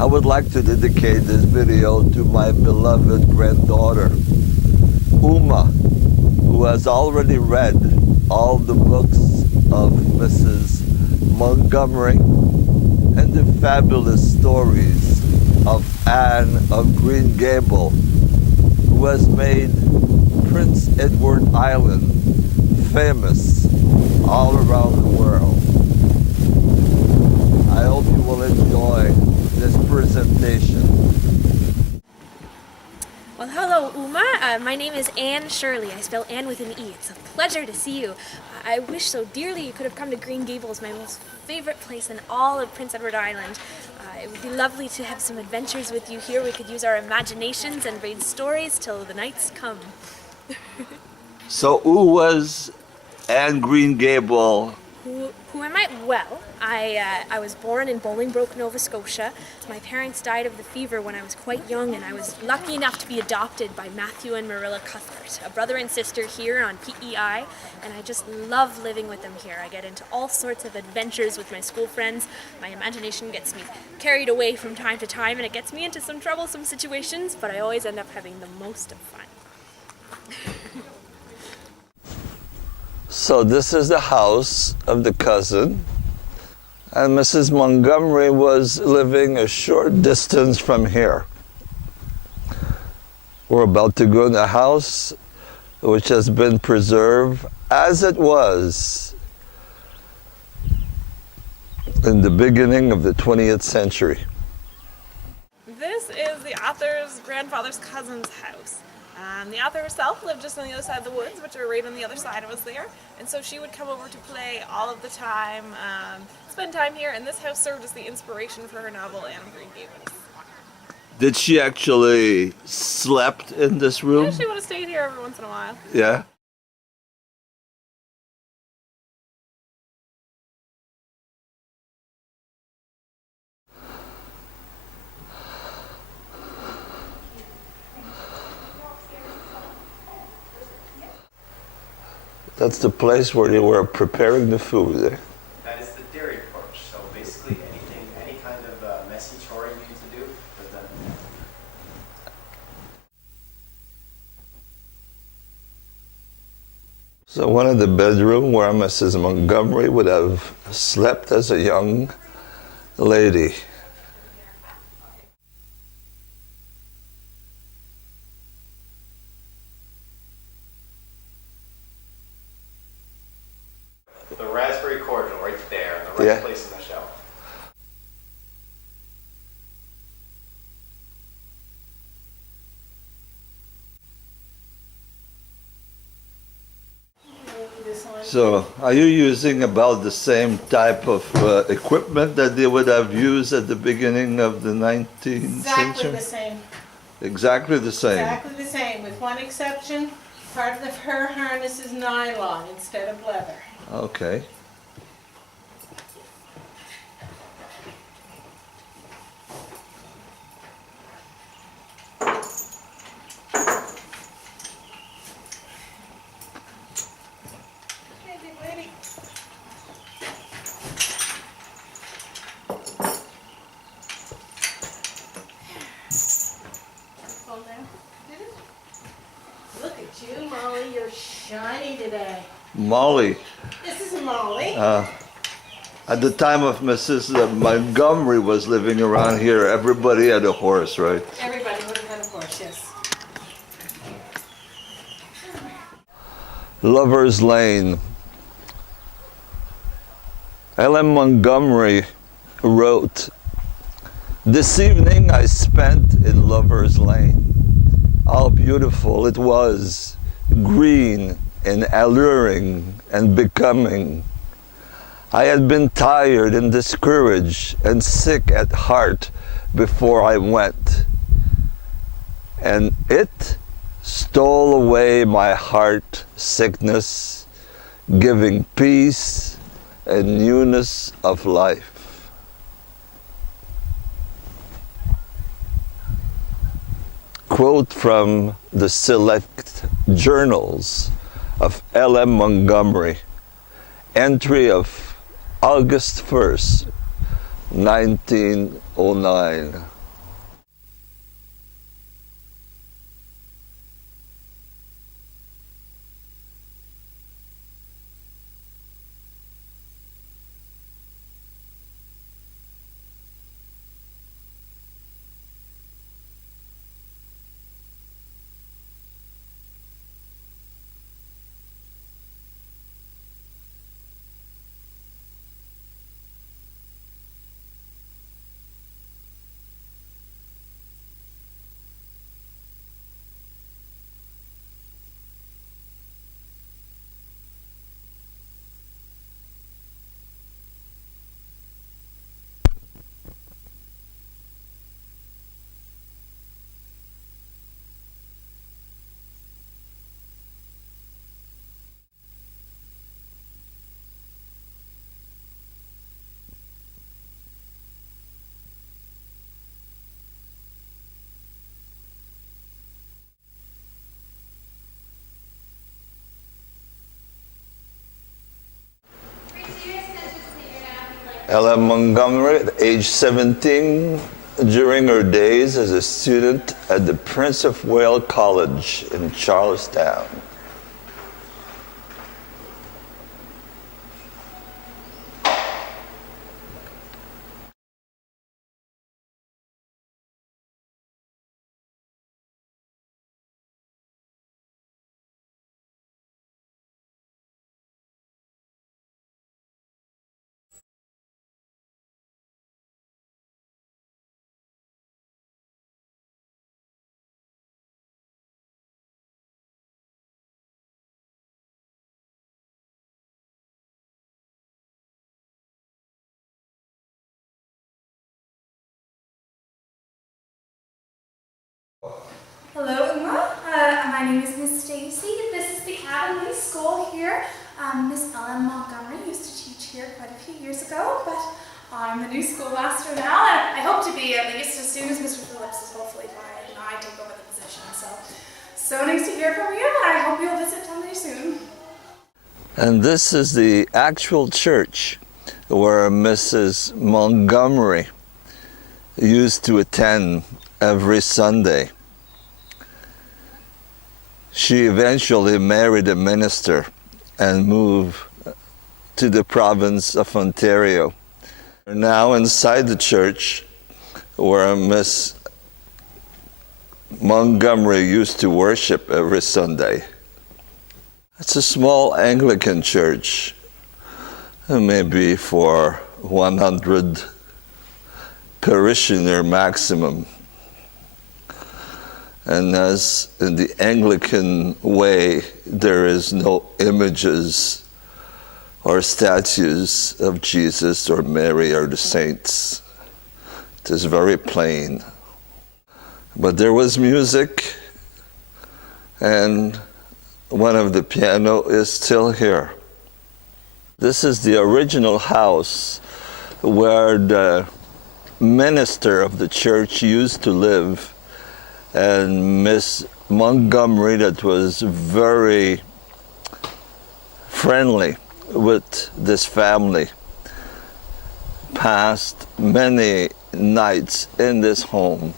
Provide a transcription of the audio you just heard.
I would like to dedicate this video to my beloved granddaughter, Uma, who has already read all the books of Mrs. Montgomery and the fabulous stories of Anne of Green Gables, who has made Prince Edward Island famous all around the world. I hope you will enjoy this presentation. Well, hello, Uma. My name is Anne Shirley. I spell Anne with an E. It's a pleasure to see you. I wish so dearly you could have come to Green Gables, my most favorite place in all of Prince Edward Island. It would be lovely to have some adventures with you here. We could use our imaginations and read stories till the nights come. So who was Anne Green Gables? Who am I? Well, I was born in Bolingbroke, Nova Scotia. My parents died of the fever when I was quite young, and I was lucky enough to be adopted by Matthew and Marilla Cuthbert, a brother and sister here on PEI, and I just love living with them here. I get into all sorts of adventures with my school friends. My imagination gets me carried away from time to time, and it gets me into some troublesome situations, but I always end up having the most of fun. So this is the house of the cousin, and Mrs. Montgomery was living a short distance from here. We're about to go in the house, which has been preserved as it was in the beginning of the 20th century. This is the author's grandfather's cousin's house. The author herself lived just on the other side of the woods, which are right on the other side of us there. And so she would come over to play all of the time, spend time here, and this house served as the inspiration for her novel, Anne of Green Gables. Did she actually slept in this room? Yeah, she would have stayed here every once in a while. Yeah. That's the place where they were preparing the food. Eh? That is the dairy porch. So basically any kind of messy chore you need to do, was done. So one of the bedroom where Mrs. Montgomery would have slept as a young lady. The raspberry cordial right there, in the right place in the shelf. So are you using about the same type of equipment that they would have used at the beginning of the 19th Exactly century? the same. Exactly the same. Exactly the same, with one exception. Part of her harness is nylon instead of leather. Okay. Hey, big lady. Fall down. Did it? Look at you, Molly. You're shiny today. Molly. This is Molly. At the time of Mrs. Montgomery was living around here, everybody had a horse, right? Everybody would have had a horse, yes. Lover's Lane. L.M. Montgomery wrote, "This evening I spent in Lover's Lane. How beautiful it was, green and alluring and becoming. I had been tired and discouraged and sick at heart before I went, and it stole away my heart sickness, giving peace and newness of life." Quote from the select journals of L.M. Montgomery, entry of August 1st, 1909. Ella Montgomery, at age 17, during her days as a student at the Prince of Wales College in Charlestown. Hello, Uma. My name is Miss Stacy. This is the Academy School here. Miss Ellen Montgomery used to teach here quite a few years ago, but I'm the new schoolmaster now, and I hope to be at least as soon as Mr. Phillips is hopefully fired and I take over the position. So nice to hear from you, and I hope you'll visit someday soon. And this is the actual church where Mrs. Montgomery used to attend every Sunday. She eventually married a minister and moved to the province of Ontario. We're now inside the church where Miss Montgomery used to worship every Sunday. It's a small Anglican church, maybe for 100 parishioner maximum. And as in the Anglican way, there is no images or statues of Jesus or Mary or the saints. It is very plain. But there was music, and one of the piano is still here. This is the original house where the minister of the church used to live, and Miss Montgomery, that was very friendly with this family, passed many nights in this home.